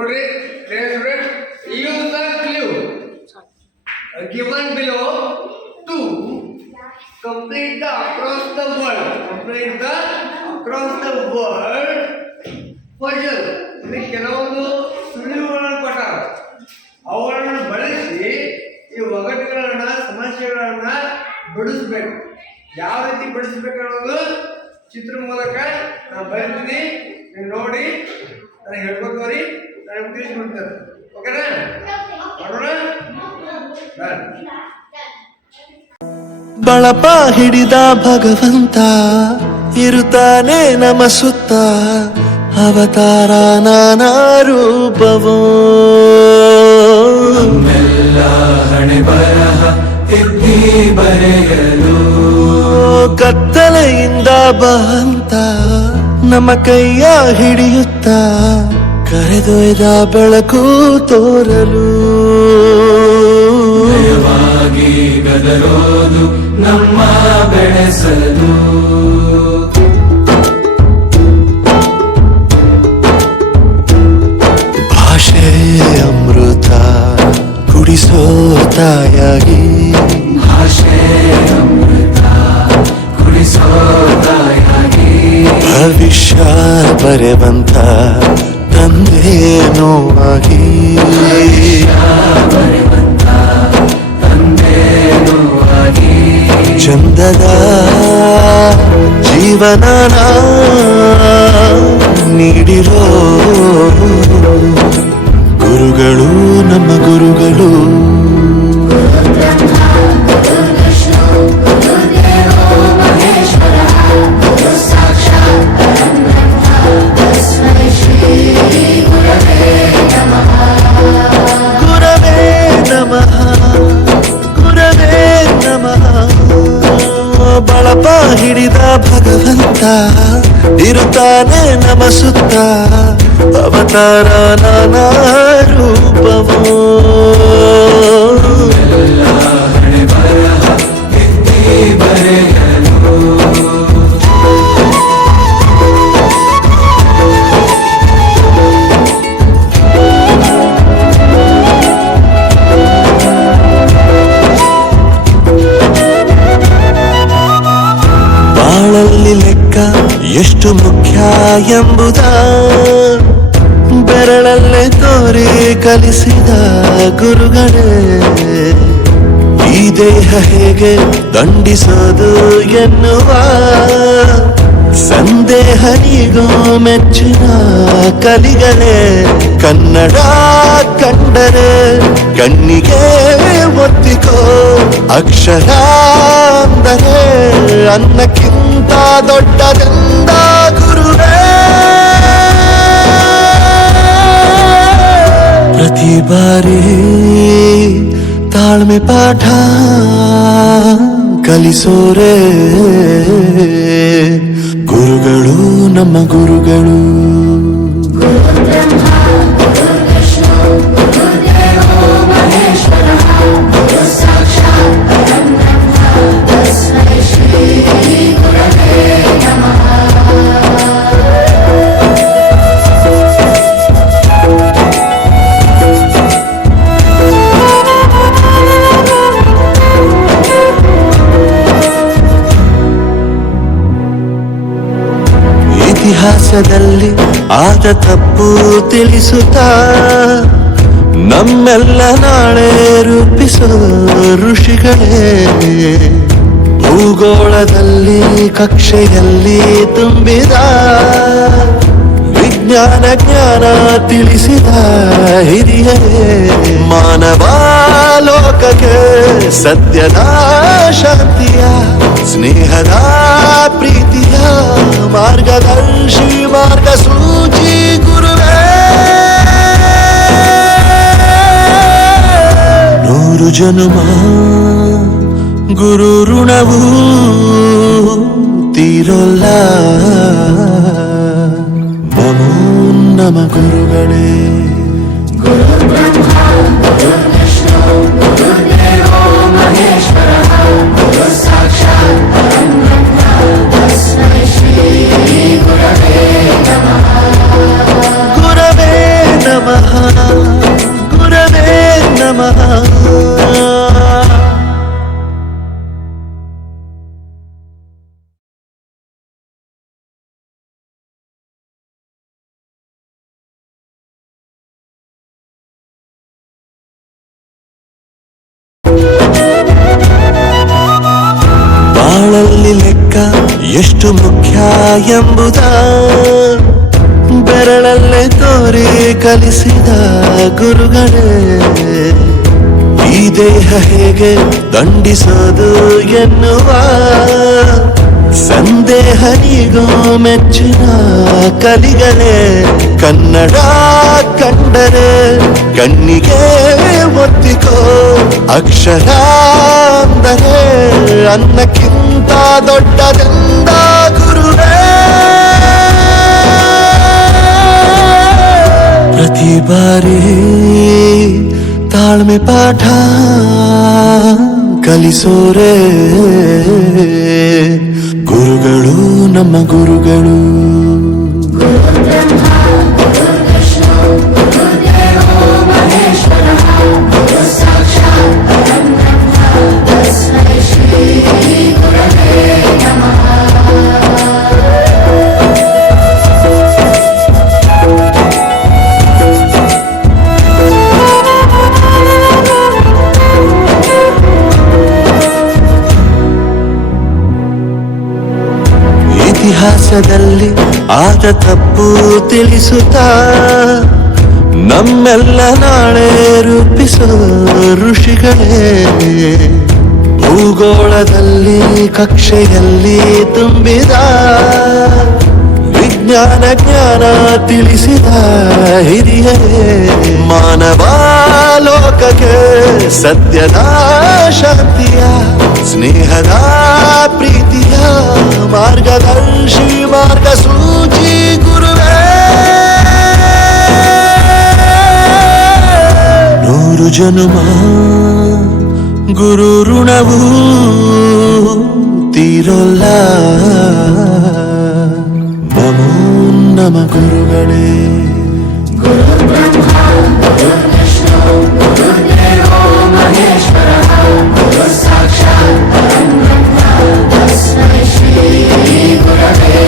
ನೋಡ್ರಿ student, use the clue given below to complete the across the world puzzle. ಇಲ್ಲಿ ಕೆಲವೊಂದು ಸುಳಿವುಗಳನ್ನು ಕೊಟ್ಟಾರ, ಅವುಗಳನ್ನು ಬಳಸಿ ಈ ಒಗಟುಗಳನ್ನ ಸಮಸ್ಯೆಗಳನ್ನ ಬಿಡಿಸ್ಬೇಕು. ಯಾವ ರೀತಿ ಬಿಡಿಸ್ಬೇಕು ಅನ್ನೋದು ಚಿತ್ರ ಮೂಲಕ ನಾನು ಬರೀತೀನಿ. ನೀವು ನೋಡಿ ನನಗೆ ಹೇಳ್ಬೇಕವ್ರಿ, ನನಗೆ ತಿಳಿಸ್ಬಿಡ್ತಾರೆ. ಓಕೆನಾ? ಮಾಡೋಣ. ಬಳಪ ಹಿಡಿದ ಭಗವಂತ ಇರುತ್ತಾನೆ ನಮ ಸುತ್ತ, ಅವತಾರ ನಾನಾ ರೂಪವೋ. ಹಣೆ ಬರಹ ತಿದ್ದಿ ಬರೆಯಲು ಕತ್ತಲೆಯಿಂದ ಬಂತ ನಮ್ಮ ಕೈಯ ಹಿಡಿಯುತ್ತ, ಕರೆದೊಯ್ದ ಬೆಳಕು ತೋರಲು. ನಯವಾಗಿ ಗದರೋದು ನಮ್ಮ ಬೆಳೆಸಲು. ಭಾಷೆ ಅಮೃತ ಕುಡಿಸೋ ತಾಯಾಗಿ, ಭಾಷೆ ಅಮೃತ ಕುಡಿಸೋ ತಾಯಾಗಿ. ಭವಿಷ್ಯ ಬರೆವಂತ ತಂದೆ ನೋವಾಗಿ, ಬರೆವಂತ ತಂದೆ ನೋವಾಗಿ. ಚಂದದ ಜೀವನ ನೀಡಿರೋ ಗುರುಗಳು ನಮ್ಮ ಗುರುಗಳು. ಬಳಪ ಹಿಡಿದ ಭಗವಂತ ಇರುತ್ತಾನೆ ನಮ ಸುತ್ತ, ಅವತಾರ ನಾನಾ ರೂಪವೋ. ಹಣೆ ಬರಹ ತಿದ್ದಿ ಬರೆಯಲು. ಬಾಳಲ್ಲಿ ಲೆಕ್ಕ ಎಷ್ಟು ಮುಖ್ಯ ಎಂಬುದ ಬೆರಳಲ್ಲೇ ತೋರಿ ಕಲಿಸಿದ ಗುರುಗಳೇ. ಈ ದೇಹ ಹೇಗೆ ದಂಡಿಸೋದು ಎನ್ನುವ ಸಂದೇಹ ನೀಗೋ ಮೆಚ್ಚಿನ ಕಲಿಗಳೇ. ಕನ್ನಡ ಕಂಡರೆ ಕಣ್ಣಿಗೆ ಒತ್ತಿಕೋ, ಅಕ್ಷರ ಅಂದರೆ ಅನ್ನಕ್ಕಿಂತ ದೊಡ್ಡದೆಂದ ಗುರುವೇ. ಪ್ರತಿ ಬಾರಿ ತಾಳ್ಮೆ ಪಾಠ ಕಲಿಸೋರೆ ಗುರುಗಳು ನಮ್ಮ ಗುರುಗಳು. ಇತಿಹಾಸದಲ್ಲಿ ಆದ ತಪ್ಪು ತಿಳಿಸುತ್ತಾ ನಮ್ಮೆಲ್ಲ ನಾಳೆ ರೂಪಿಸೋ ಋಷಿಗಳೇ. ಭೂಗೋಳದಲ್ಲಿ ಕಕ್ಷೆಯಲ್ಲಿ ತುಂಬಿದ ವಿಜ್ಞಾನ ಜ್ಞಾನ ತಿಳಿಸಿದ ಹಿರಿಯರೇ. ಮಾನವ ಲೋಕಕ್ಕೆ ಸತ್ಯದ ಶಾಂತಿಯ ಸ್ನೇಹದ ಪ್ರೀತಿಯ ಮಾರ್ಗದರ್ಶಿ ಮಾರ್ಗಸೂಚಿ ಗುರುವೇ. 100 ಜನ್ಮ ಗುರು ಋಣವು ತೀರೋಲ್ಲ. ನಮೋ ನಮ ಗುರುಗಳೇ. ಗುರವೇ ನಮಃ. ಎಷ್ಟು ಮುಖ್ಯ ಎಂಬುದ ಬೆರಳಲ್ಲೇ ತೋರಿ ಕಲಿಸಿದ ಗುರುಗಳೇ. ಈ ದೇಹ ಹೇಗೆ ದಂಡಿಸೋದು ಎನ್ನುವ ಸಂದೇಹ ನೀಗೋ ಮೆಚ್ಚಿನ ಕಲಿಗಳೇ. ಕನ್ನಡ ಕಂಡರೆ ಕಣ್ಣಿಗೆ ಒತ್ತಿಕೋ, ಅಕ್ಷರ ಅಂದರೆ ಅನ್ನಕ್ಕಿಂತ ದೊಡ್ಡದೆಂದ ಗುರುವೇ. ಪ್ರತಿ ಬಾರಿ ತಾಳ್ಮೆ ಪಾಠ ಕಲಿಸೋರೆ ಗುರುಗಳು, ನಮ್ಮ ಗುರುಗಳು. ಇತಿಹಾಸದಲ್ಲಿ ಆದ ತಪ್ಪು ತಿಳಿಸುತ್ತಾ ನಮ್ಮೆಲ್ಲ ನಾಳೆ ರೂಪಿಸೋ ಋಷಿಗಳೇ. ಭೂಗೋಳದಲ್ಲಿ ಕಕ್ಷೆಯಲ್ಲಿ ತುಂಬಿದ ವಿಜ್ಞಾನ ಜ್ಞಾನ ತಿಳಿಸಿದ ಹಿರಿಯರೇ. ಮಾನವ ಲೋಕಕ್ಕೆ ಸತ್ಯದ ಶಾಂತಿಯ ಸ್ನೇಹದ ಪ್ರೀತಿಯ ಮಾರ್ಗದರ್ಶಿ ಮಾರ್ಗಸೂಚಿ ಗುರುವೇ. 100 ಜನುಮ ಗುರು ಋಣವು ತೀರೋಲ್ಲ. ನಮೋ ನಮ ಗುರುಗಳೇ. ಸಾಕ್ಷಾತ್ ಪರಬ್ರಹ್ಮ ತಸ್ಮೈ ಶ್ರೀ ಗುರವೇ